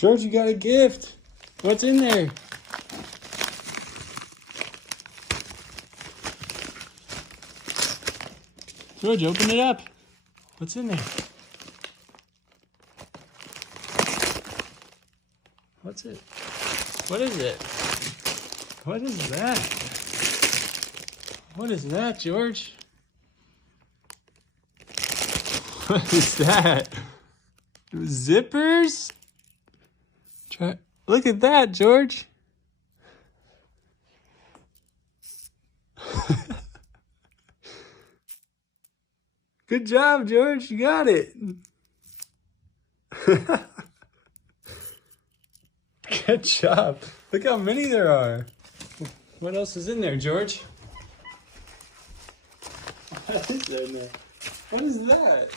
George, you got a gift. What's in there? George, open it up. What's in there? What's it? What is it? What is that? What is that, George? What is that? Zippers? Look at that, George. Good job, George. You got it. Good job. Look how many there are. What else is in there, George? What is in there? What is that?